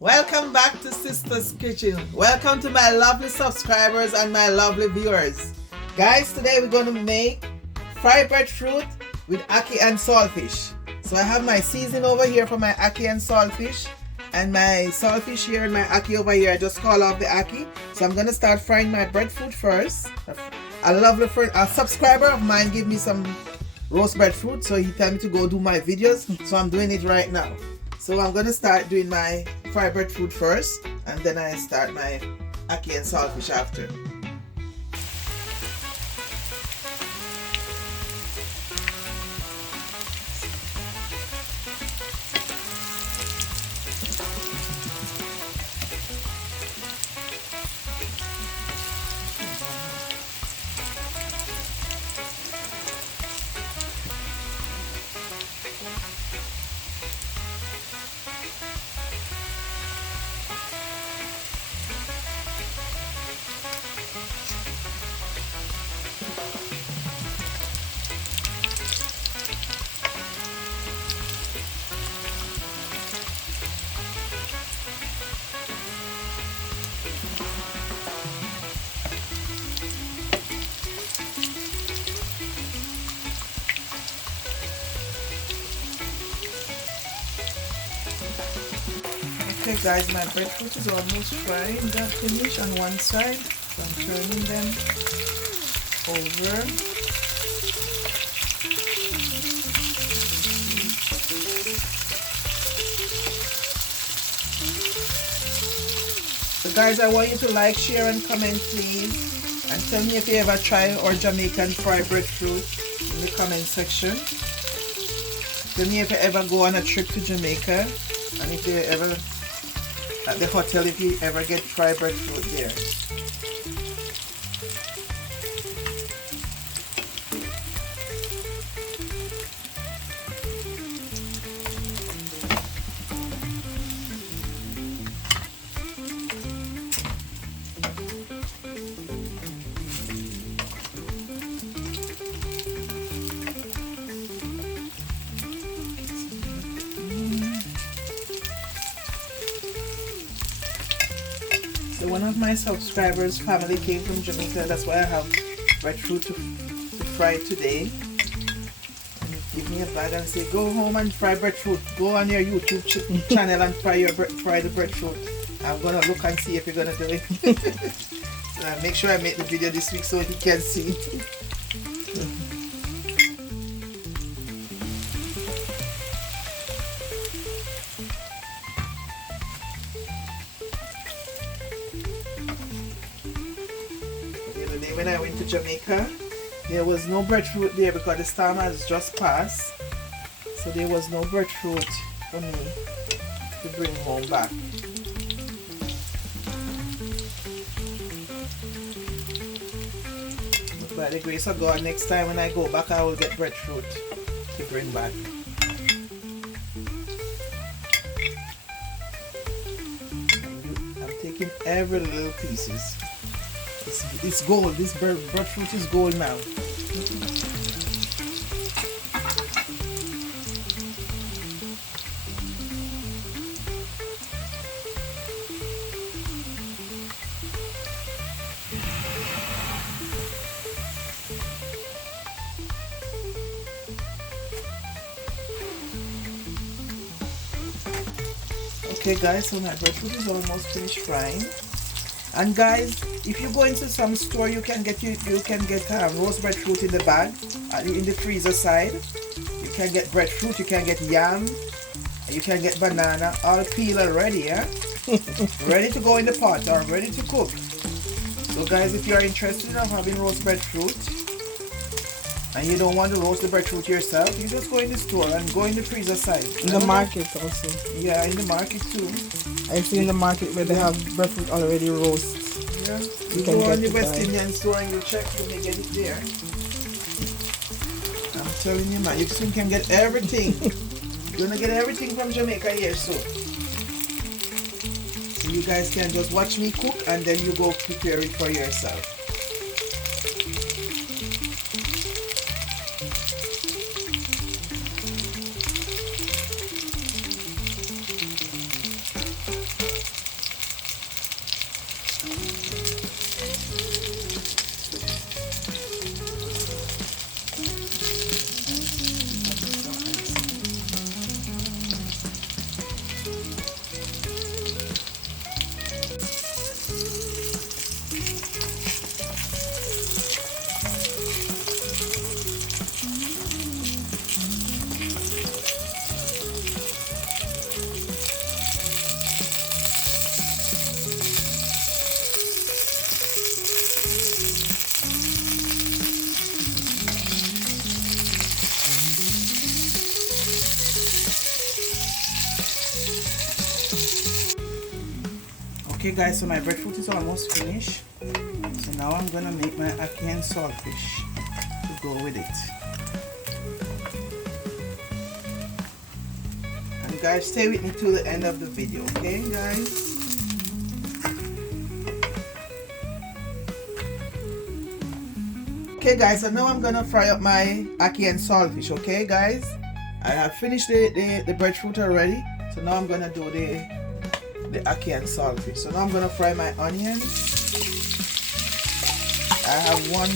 Welcome back to Sister's Kitchen. Welcome to my lovely subscribers and my lovely viewers. Guys, today we're going to make fried breadfruit with Ackie and saltfish. So I have my seasoning over here for my Ackie and saltfish, and my saltfish here and my Ackie over here. I just call off the Ackie. So I'm going to start frying my breadfruit first. A lovely friend, a subscriber of mine gave me some roast breadfruit, so he told me to go do my videos. So I'm doing it right now. So I'm going to start doing my fried breadfruit first, and then I start my Ackie and saltfish after. Okay guys, my breadfruit is almost fried. Got finished on one side, so I'm turning them over. So guys, I want you to like, share and comment please, and tell me if you ever try our Jamaican fried breadfruit in the comment section. Tell me if you ever go on a trip to Jamaica, and if you ever at the hotel, if you ever get fried breadfruit there. So one of my subscribers' family came from Jamaica. That's why I have breadfruit to fry today. And he give me a bag and say, go home and fry breadfruit. Go on your YouTube channel and fry the breadfruit. I'm gonna look and see if you're gonna do it. So make sure I make the video this week so he can see. When I went to Jamaica, there was no breadfruit there because the storm has just passed. So there was no breadfruit for me to bring home back. But by the grace of God, next time when I go back, I will get breadfruit to bring back. I'm taking every little pieces. It's gold. This breadfruit is gold now. Okay guys, so my breadfruit is almost finished frying. And guys, if you go into some store, you can get roast breadfruit in the bag, in the freezer side. You can get breadfruit, you can get yam, you can get banana, all peeled already, yeah? Ready to go in the pot or ready to cook. So guys, if you are interested in having roast breadfruit and you don't want to roast the breadfruit yourself, you just go in the store and go in the freezer side. In the market also. Yeah, in the market too. I've seen in the market where they have breadfruit already roast. Yeah. You go on the West Indian store and you check, you may get it there. I'm telling you man, you soon can get everything. You're gonna get everything from Jamaica here so you guys can just watch me cook and then you go prepare it for yourself. Okay guys, so my breadfruit is almost finished. So now I'm gonna make my ackee and saltfish to go with it. And guys, stay with me till the end of the video, okay guys? Okay guys, so now I'm gonna fry up my ackee and saltfish, okay guys? I have finished the breadfruit already, so now I'm gonna do the ackee and saltfish. So now I'm gonna fry my onions. I have one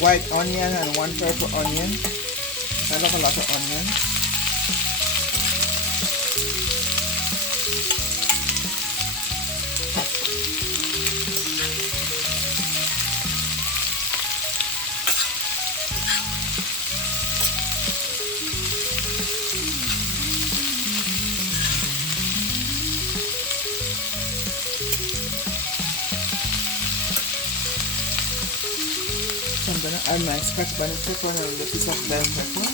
white onion and one purple onion. I love a lot of onions. So I'm gonna add my scotch bonnet pepper and a little piece of bell pepper.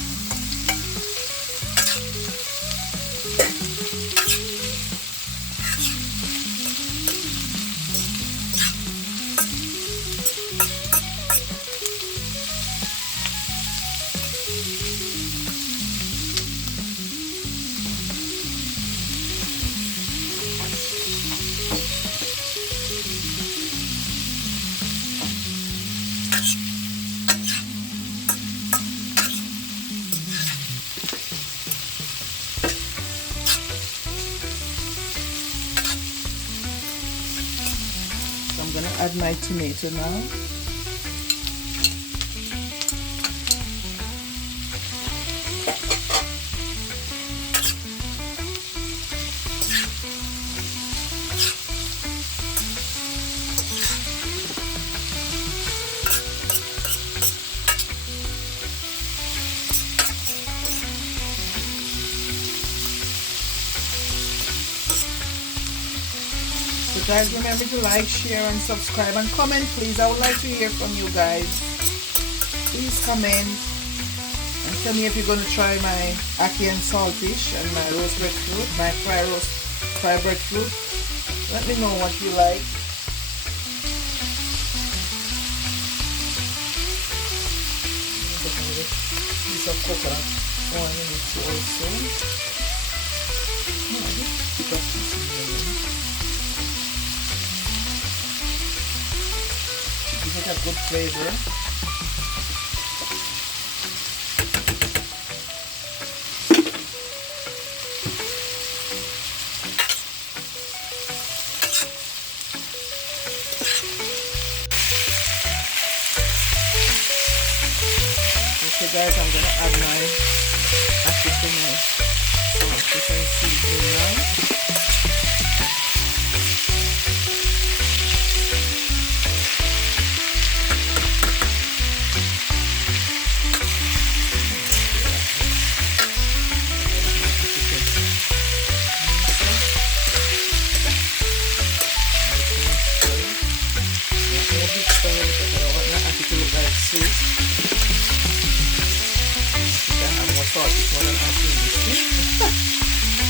I'm gonna add my tomato now. So guys, remember to like, share and subscribe and comment please. I would like to hear from you guys. Please comment and tell me if you're going to try my ackee and saltfish and my roast breadfruit, my fried breadfruit. Let me know what you like. Piece of coconut oil in it also. Give it a good flavor. Okay guys, I'm gonna add my ackee to my saltfish and seasoning now.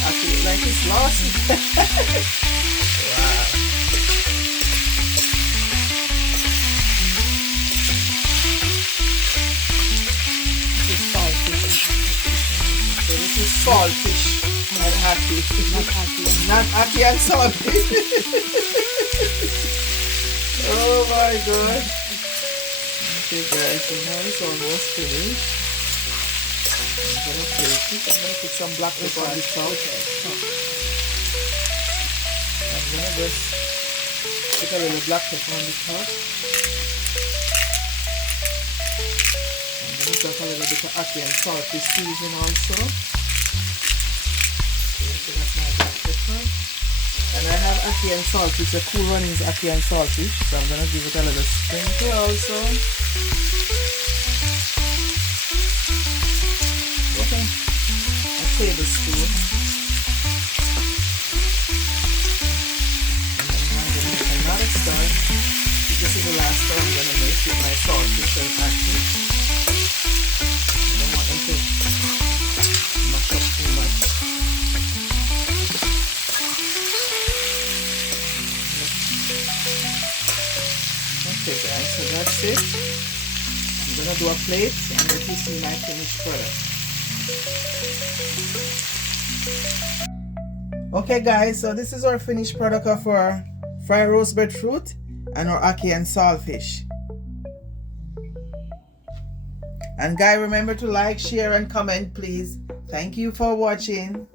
Actually, like it's lost. Wow. This is saltfish. So this is saltfish and ackee. Not ackee and saltfish. Oh my god. Okay guys, so now it's almost finished. I'm gonna take it. I'm gonna put some black pepper on the top. I'm gonna just put a little black pepper on the top. I'm gonna drop a little bit of ackee and saltfish seasoning also. So that's my black pepper. And I have ackee and saltfish. The cool one is ackee and saltfish. So I'm gonna give it a little sprinkle also. A tablespoon. And then I'm going to make another stir. This is the last stir I'm going to make with my saltfish and ackee. I don't want them to mash up too much. Okay guys, so that's it. I'm gonna do a plate and let you see my finished product. Okay guys, so this is our finished product of our fried roast breadfruit and our ackee and saltfish. And guys, remember to like, share and comment please. Thank you for watching.